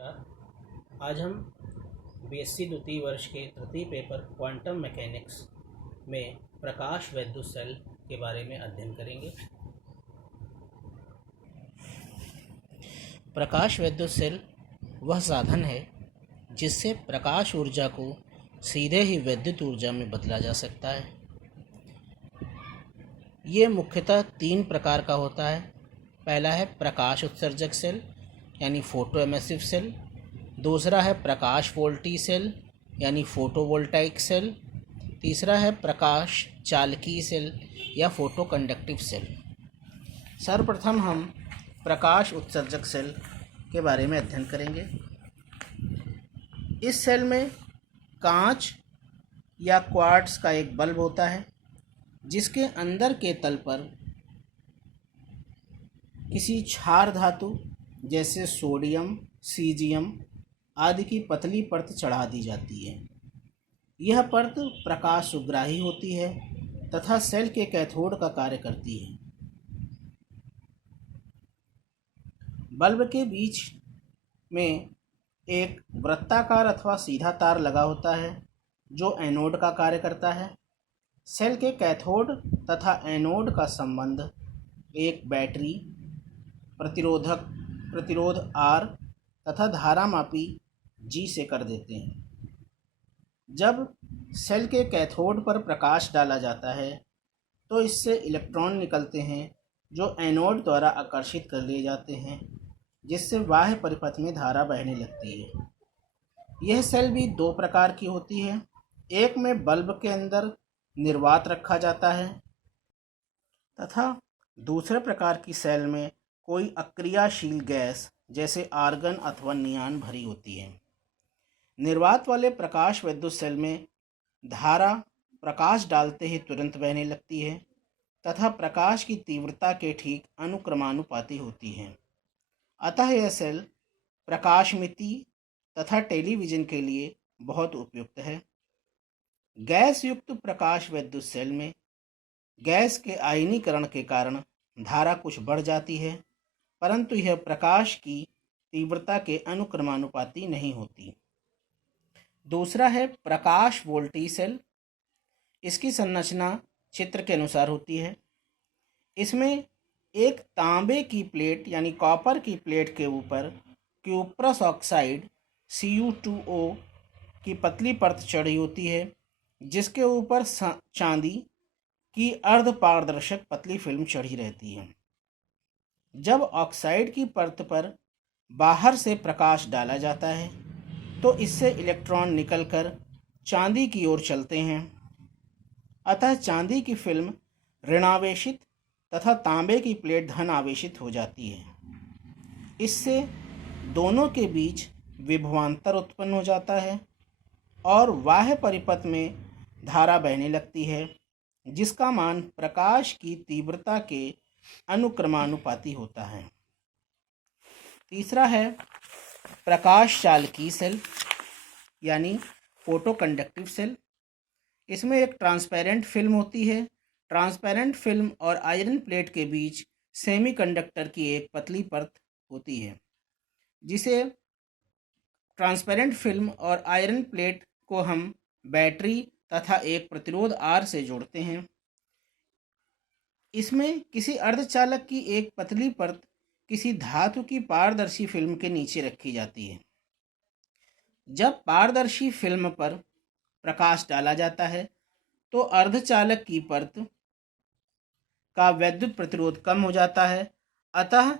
नमस्कार। आज हम बीएससी द्वितीय वर्ष के तृतीय पेपर क्वांटम मैकेनिक्स में प्रकाश वैद्युत सेल के बारे में अध्ययन करेंगे। प्रकाश वैद्युत सेल वह साधन है जिससे प्रकाश ऊर्जा को सीधे ही वैद्युत ऊर्जा में बदला जा सकता है। ये मुख्यतः 3 प्रकार का होता है। पहला है प्रकाश उत्सर्जक सेल यानी फोटो एमिसिव सेल। दूसरा है प्रकाश वोल्टी सेल यानी फोटोवोल्टाइक सेल। तीसरा है प्रकाश चालकी सेल या फोटो कंडक्टिव सेल। सर्वप्रथम हम प्रकाश उत्सर्जक सेल के बारे में अध्ययन करेंगे। इस सेल में कांच या क्वार्ट्ज का एक बल्ब होता है जिसके अंदर के तल पर किसी क्षार धातु जैसे सोडियम, सीजियम आदि की पतली परत चढ़ा दी जाती है। यह परत प्रकाश सुग्राही होती है तथा सेल के कैथोड का कार्य करती है। बल्ब के बीच में एक वृत्ताकार अथवा सीधा तार लगा होता है जो एनोड का कार्य करता है। सेल के कैथोड तथा एनोड का संबंध एक बैटरी, प्रतिरोध R तथा धारामापी G से कर देते हैं। जब सेल के कैथोड पर प्रकाश डाला जाता है तो इससे इलेक्ट्रॉन निकलते हैं जो एनोड द्वारा आकर्षित कर लिए जाते हैं, जिससे बाह्य परिपथ में धारा बहने लगती है। यह सेल भी 2 प्रकार की होती है। एक में बल्ब के अंदर निर्वात रखा जाता है तथा दूसरे प्रकार की सेल में कोई अक्रियाशील गैस जैसे आर्गन अथवा नियान भरी होती है। निर्वात वाले प्रकाश वैद्युत सेल में धारा प्रकाश डालते ही तुरंत बहने लगती है तथा प्रकाश की तीव्रता के ठीक अनुक्रमानुपाती होती है। अतः यह सेल प्रकाशमिति तथा टेलीविज़न के लिए बहुत उपयुक्त है। गैस युक्त प्रकाश वैद्युत सेल में गैस के आयनीकरण के कारण धारा कुछ बढ़ जाती है, परंतु यह प्रकाश की तीव्रता के अनुक्रमानुपाती नहीं होती। दूसरा है प्रकाश वोल्टी सेल। इसकी संरचना चित्र के अनुसार होती है। इसमें एक तांबे की प्लेट यानी कॉपर की प्लेट के ऊपर क्यूप्रस ऑक्साइड Cu2O की पतली परत चढ़ी होती है, जिसके ऊपर चांदी की अर्धपारदर्शक पतली फिल्म चढ़ी रहती है। जब ऑक्साइड की परत पर बाहर से प्रकाश डाला जाता है तो इससे इलेक्ट्रॉन निकलकर चांदी की ओर चलते हैं। अतः चांदी की फिल्म ऋणावेशित तथा तांबे की प्लेट धन आवेशित हो जाती है। इससे दोनों के बीच विभवांतर उत्पन्न हो जाता है और बाह्य परिपथ में धारा बहने लगती है, जिसका मान प्रकाश की तीव्रता के अनुक्रमानुपाती होता है। तीसरा है प्रकाश चालकी सेल यानी फोटो कंडक्टिव सेल। इसमें एक ट्रांसपेरेंट फिल्म होती है। ट्रांसपेरेंट फिल्म और आयरन प्लेट के बीच सेमीकंडक्टर की एक पतली परत होती है, जिसे ट्रांसपेरेंट फिल्म और आयरन प्लेट को हम बैटरी तथा एक प्रतिरोध R से जोड़ते हैं। इसमें किसी अर्धचालक की एक पतली परत किसी धातु की पारदर्शी फिल्म के नीचे रखी जाती है। जब पारदर्शी फिल्म पर प्रकाश डाला जाता है तो अर्धचालक की परत का वैद्युत प्रतिरोध कम हो जाता है। अतः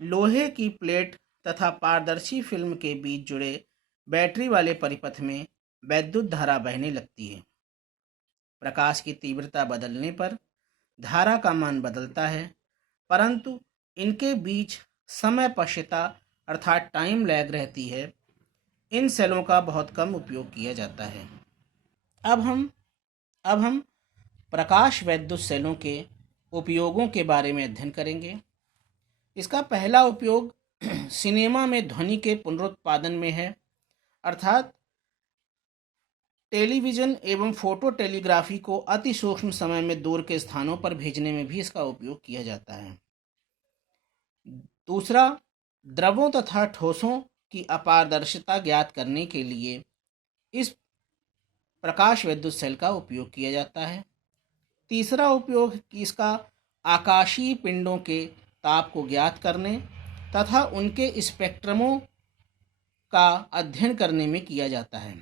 लोहे की प्लेट तथा पारदर्शी फिल्म के बीच जुड़े बैटरी वाले परिपथ में वैद्युत धारा बहने लगती है। प्रकाश की तीव्रता बदलने पर धारा का मान बदलता है, परंतु इनके बीच समय पश्यता अर्थात टाइम लैग रहती है। इन सेलों का बहुत कम उपयोग किया जाता है। अब हम प्रकाश वैद्युत सेलों के उपयोगों के बारे में अध्ययन करेंगे। इसका पहला उपयोग सिनेमा में ध्वनि के पुनरुत्पादन में है, अर्थात टेलीविज़न एवं फोटो टेलीग्राफी को अति सूक्ष्म समय में दूर के स्थानों पर भेजने में भी इसका उपयोग किया जाता है। दूसरा, द्रवों तथा ठोसों की अपारदर्शिता ज्ञात करने के लिए इस प्रकाश विद्युत सेल का उपयोग किया जाता है। तीसरा उपयोग इसका आकाशीय पिंडों के ताप को ज्ञात करने तथा उनके स्पेक्ट्रमों का अध्ययन करने में किया जाता है।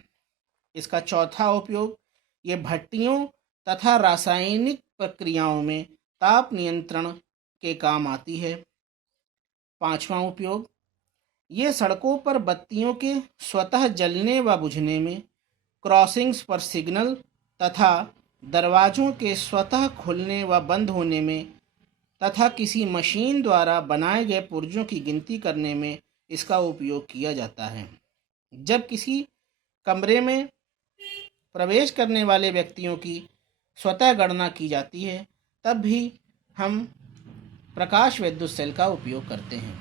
इसका चौथा उपयोग ये भट्टियों तथा रासायनिक प्रक्रियाओं में ताप नियंत्रण के काम आती है। पांचवा उपयोग ये सड़कों पर बत्तियों के स्वतः जलने व बुझने में, क्रॉसिंग्स पर सिग्नल तथा दरवाजों के स्वतः खुलने व बंद होने में तथा किसी मशीन द्वारा बनाए गए पुर्जों की गिनती करने में इसका उपयोग किया जाता है। जब किसी कमरे में प्रवेश करने वाले व्यक्तियों की स्वतः गणना की जाती है तब भी हम प्रकाश विद्युत सेल का उपयोग करते हैं।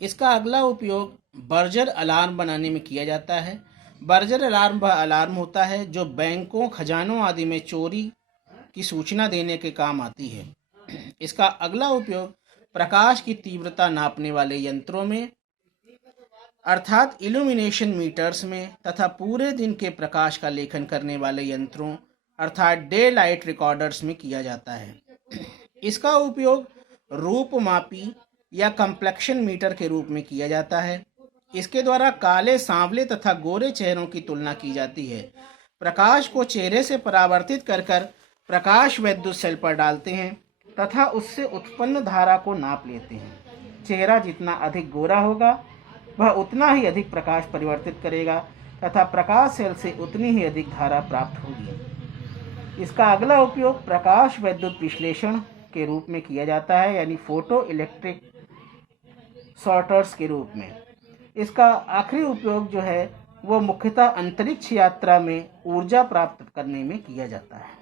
इसका अगला उपयोग बर्जर अलार्म बनाने में किया जाता है। बर्जर अलार्म वह अलार्म होता है जो बैंकों, खजानों आदि में चोरी की सूचना देने के काम आती है। इसका अगला उपयोग प्रकाश की तीव्रता नापने वाले यंत्रों में अर्थात इल्यूमिनेशन मीटर्स में तथा पूरे दिन के प्रकाश का लेखन करने वाले यंत्रों अर्थात डे लाइट रिकॉर्डर्स में किया जाता है। इसका उपयोग रूपमापी या कंप्लेक्शन मीटर के रूप में किया जाता है। इसके द्वारा काले, सांवले तथा गोरे चेहरों की तुलना की जाती है। प्रकाश को चेहरे से परावर्तित कर प्रकाश विद्युत सेल पर डालते हैं तथा उससे उत्पन्न धारा को नाप लेते हैं। चेहरा जितना अधिक गोरा होगा वह उतना ही अधिक प्रकाश परिवर्तित करेगा तथा प्रकाश सेल से उतनी ही अधिक धारा प्राप्त होगी। इसका अगला उपयोग प्रकाश विद्युत विश्लेषण के रूप में किया जाता है, यानी फोटो इलेक्ट्रिक सॉर्टर्स के रूप में। इसका आखिरी उपयोग जो है वो मुख्यतः अंतरिक्ष यात्रा में ऊर्जा प्राप्त करने में किया जाता है।